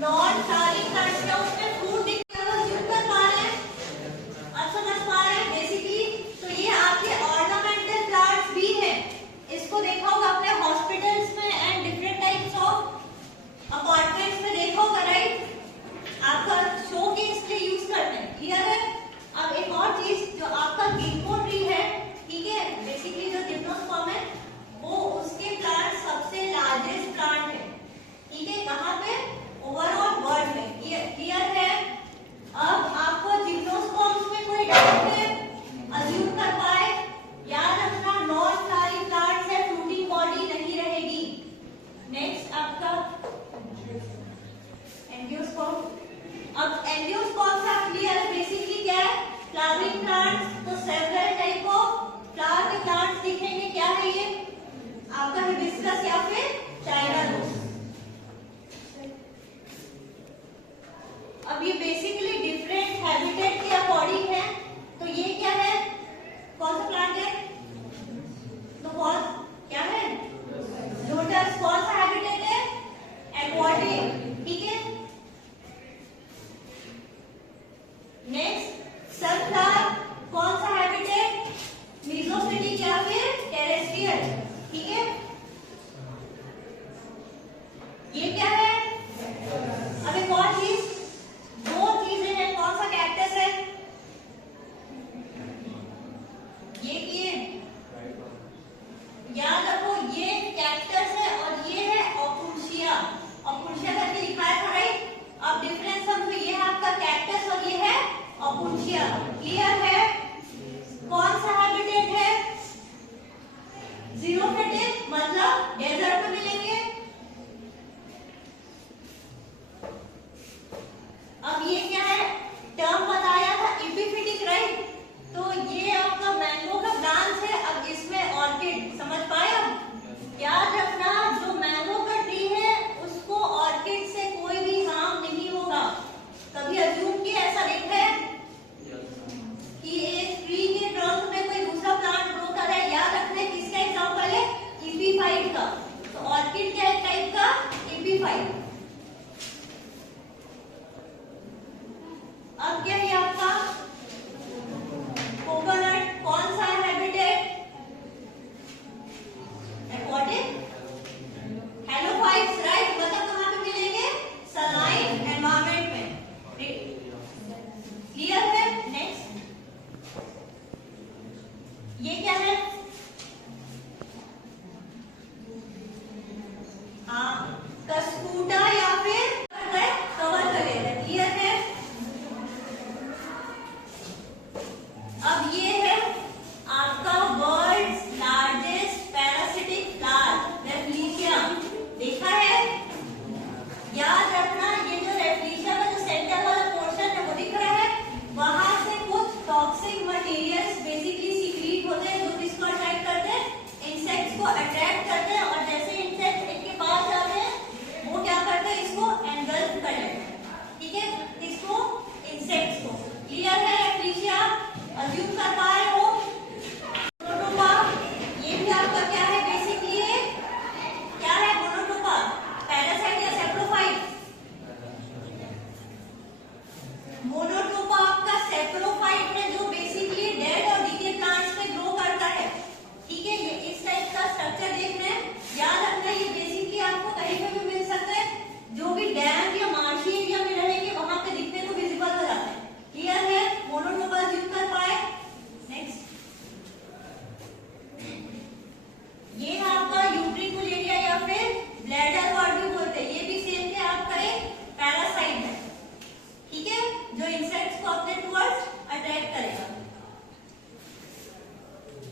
Non flowering plants क्या उसमें fruit दिख कर पा रहे हैं, अब समझ पा रहे हैं बेसिकली। तो ये आपके ऑर्नामेंटल प्लांट्स भी हैं। इसको देखा होगा आपने हॉस्पिटल्स में and different types of apartments में देखा होगा, राइट? आपका शो केस के लिए यूज करते हैं, क्लियर है? अब एक और चीज जो आपका गिंको ट्री है, ठीक है, बेसिकली जो जिम्नोस्पर्म है वो उसके प्लांट सबसे लार्जेस्ट प्लांट है, ठीक है, कहाँ पे? ओवरऑल वर्ल्ड में, क्लियर है? अब आपको जिम्नोस्पर्म्स में कोई डाउट है? अज्यूम कर पाए? याद रखना नॉन फ्लावरिंग प्लांट्स है, फ्रूटिंग बॉडी नहीं रहेगी। नेक्स्ट आपका एंजियोस्पर्म। अब एंजियोस्पर्म का क्लियर है बेसिकली क्या है? Flowering plants. तो सेवरल टाइप ऑफ फ्लावर के प्लांट्स दिखेंगे, क्या है ये? आपका हिबिस्कस या फिर चाइना रोज। अब ये बेसिकली डिफरेंट हैबिटेट के अकॉर्डिंग है। तो ये क्या है? कौन सा प्लांट है? तो कौन क्या है? लोटस। कौन सा हैबिटेट है? एक्वाटिक, ठीक है। नेक्स्ट सनफ्लावर, कौन सा हैबिटेट? मेसोफिटिक या फिर टेरेस्ट्रियल, ठीक है। ये क्या है? अब एक और चीज, दो चीजें हैं, कौन सा कैक्टस है? ये याद रखो, ये कैक्टस है और ये है ऑपुर्शिया। ऑपुर्शिया करके लिखा है था, राइट? अब डिफरेंस समझो, ये है आपका कैक्टस और ये है ऑपुर्शिया, क्लियर है?